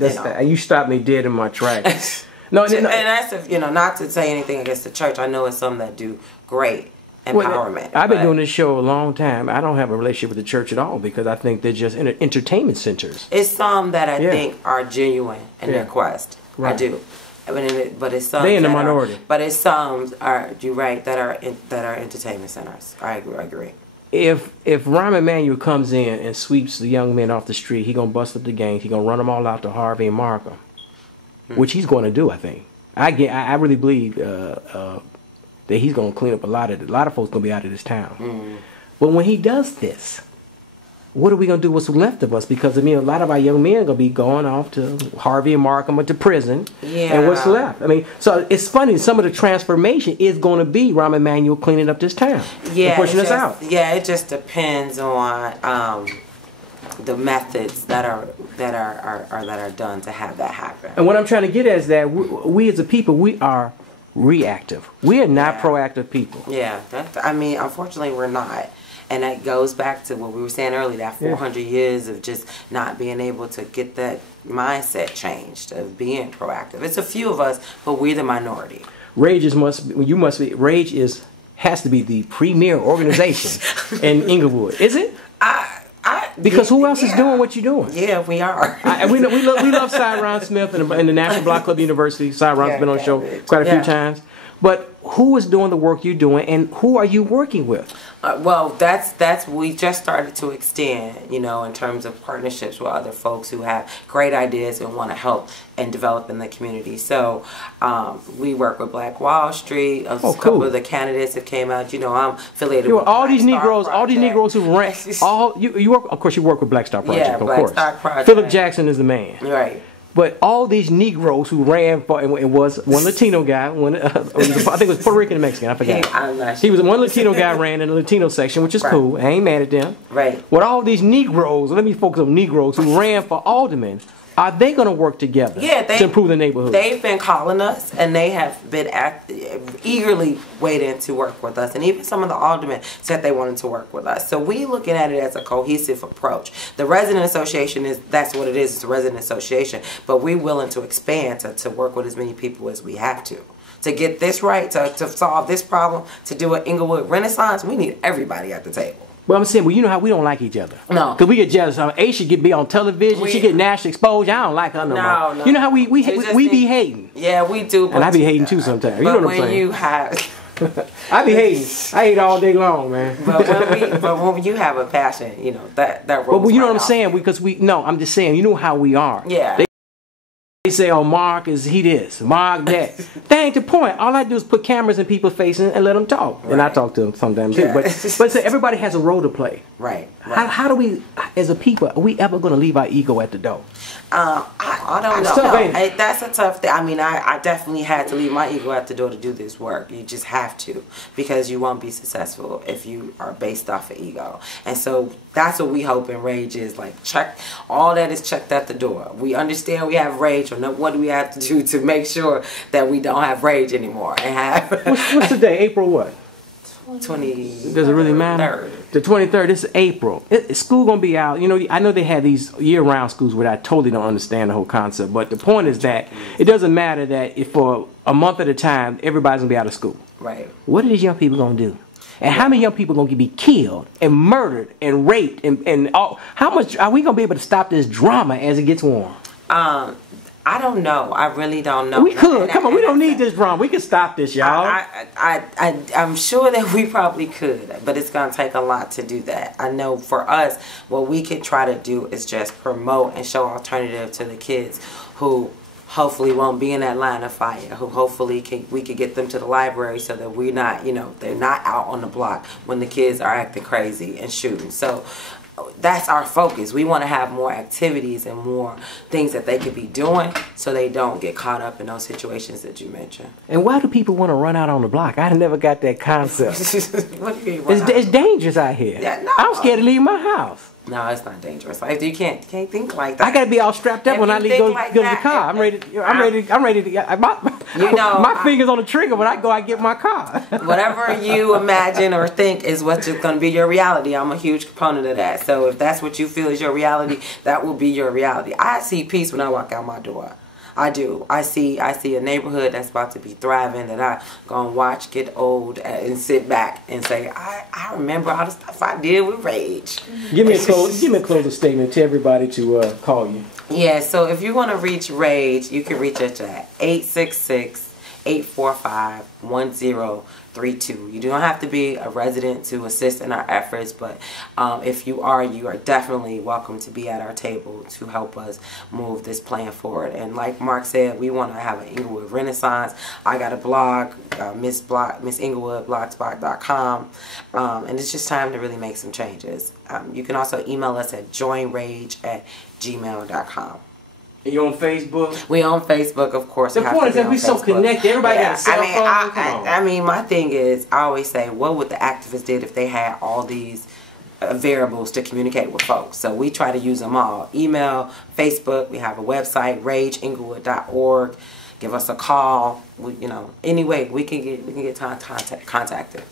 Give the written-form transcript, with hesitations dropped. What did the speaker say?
You stopped me dead in my tracks. No, and that's not to say anything against the church. I know it's some that do great empowerment. I've been doing this show a long time. I don't have a relationship with the church at all because I think they're just entertainment centers. It's some that I think are genuine in their quest. Right. I do. But it's some. They in the minority. But it's some you're right, that are entertainment centers. I agree. If Rahm Emanuel comes in and sweeps the young men off the street, he gonna bust up the gangs. He gonna run them all out to Harvey and Markham, which he's going to do. I think. I really believe that he's gonna clean up a lot of folks gonna be out of this town. But when he does this, what are we gonna do? What's left of us? Because a lot of our young men are gonna be going off to Harvey and Markham or to prison. Yeah. And what's left? So it's funny. Some of the transformation is going to be Rahm Emanuel cleaning up this town. Yeah. And pushing us out. Yeah. It just depends on the methods that are done to have that happen. And what I'm trying to get at is that we as a people, we are reactive. We are not proactive people. Yeah. Unfortunately, we're not. And that goes back to what we were saying earlier, that 400 years of just not being able to get that mindset changed, of being proactive. It's a few of us, but we're the minority. R.A.G.E has to be the premier organization in Englewood. Is it? Because who else is doing what you're doing? Yeah, we are. We love Cy Smith in the National Block Club University. Cyron's been on the show quite a few times. But who is doing the work you're doing, and who are you working with? Well, we just started to extend, in terms of partnerships with other folks who have great ideas and want to help and develop in the community. So we work with Black Wall Street. Couple of the candidates that came out. I'm affiliated with all these Negroes who ran. You work. Of course, you work with Black Star Project. Yeah, Black Star Project. Philip Jackson is the man. Right. But all these Negroes who ran for, it was one Latino guy, I think it was Puerto Rican and Mexican, I forgot. He was one Latino guy ran in the Latino section, which is cool. I ain't mad at them. Right. With all these Negroes, let me focus on Negroes who ran for aldermen, are they going to work together to improve the neighborhood? They've been calling us, and they have been eagerly waiting to work with us. And even some of the aldermen said they wanted to work with us. So we looking at it as a cohesive approach. The resident association that's what it is. It's a resident association. But we're willing to expand to work with as many people as we have to get this right, to solve this problem, to do an Englewood Renaissance. We need everybody at the table. Well, I'm saying, you know how we don't like each other. No. Because we get jealous. A should be on television. She get national exposure. I don't like her no more. No. You know how we be hating. Yeah, we do. And I be hating too sometimes. You know what I'm saying? When you have... I be hating. I hate all day long, man. But when you have a passion, that rolls. But you know what I'm saying? Because I'm just saying, you know how we are. Yeah. They say, oh, Mark he this, Mark that. That ain't the point. All I do is put cameras in people's faces and let them talk. Right. And I talk to them sometimes too. But so everybody has a role to play. Right. How do we, as a people, are we ever going to leave our ego at the door? I don't know. That's a tough thing. I definitely had to leave my ego at the door to do this work. You just have to, because you won't be successful if you are based off of ego. And so that's what we hope in R.A.G.E is check. All that is checked at the door. We understand we have R.A.G.E, or what do we have to do to make sure that we don't have R.A.G.E anymore and have. What's the day? April what? 20. Does it really matter? The 23rd. This is April. School gonna be out. I know they have these year-round schools where I totally don't understand the whole concept. But the point is that it doesn't matter that if for a month at a time everybody's gonna be out of school. Right. What are these young people gonna do? And how many young people are gonna be killed and murdered and raped and all? How much are we gonna be able to stop this drama as it gets warm? I don't know. I really don't know. We could. Come on, we don't need this drama. We can stop this, y'all. I'm sure that we probably could, but it's going to take a lot to do that. I know for us, what we could try to do is just promote and show alternative to the kids who hopefully won't be in that line of fire, who hopefully we could get them to the library so that we're not, they're not out on the block when the kids are acting crazy and shooting. So that's our focus. We want to have more activities and more things that they could be doing so they don't get caught up in those situations that you mentioned. And why do people want to run out on the block? I never got that concept. What do you mean? It's dangerous out here. Yeah, no. I'm scared to leave my house. No, it's not dangerous. Like you can't think like that. I gotta be all strapped up If when you I leave think go like to the that, car. I'm ready to get my fingers on the trigger when I go. I get my car. Whatever you imagine or think is what's just going to be your reality. I'm a huge proponent of that. So if that's what you feel is your reality, that will be your reality. I see peace when I walk out my door. I do. I see a neighborhood that's about to be thriving that I gonna watch get old and sit back and say, I remember all the stuff I did with Rage. Give me a closing statement to everybody to call you. Yeah, so if you want to reach Rage, you can reach us at 866-845-1032. You don't have to be a resident to assist in our efforts, but if you are definitely welcome to be at our table to help us move this plan forward. And like Mark said, we want to have an Englewood Renaissance. I got a blog, Miss Englewood blogspot.com, and it's just time to really make some changes. You can also email us at joinrage@gmail.com. And you're on Facebook? We on Facebook, of course. The point is that we're so connected. Everybody got a cell phone. I mean, my thing is, I always say, what would the activists did if they had all these variables to communicate with folks? So we try to use them all. Email, Facebook. We have a website, RAGEenglewood.org. Give us a call. Any way we can get contacted.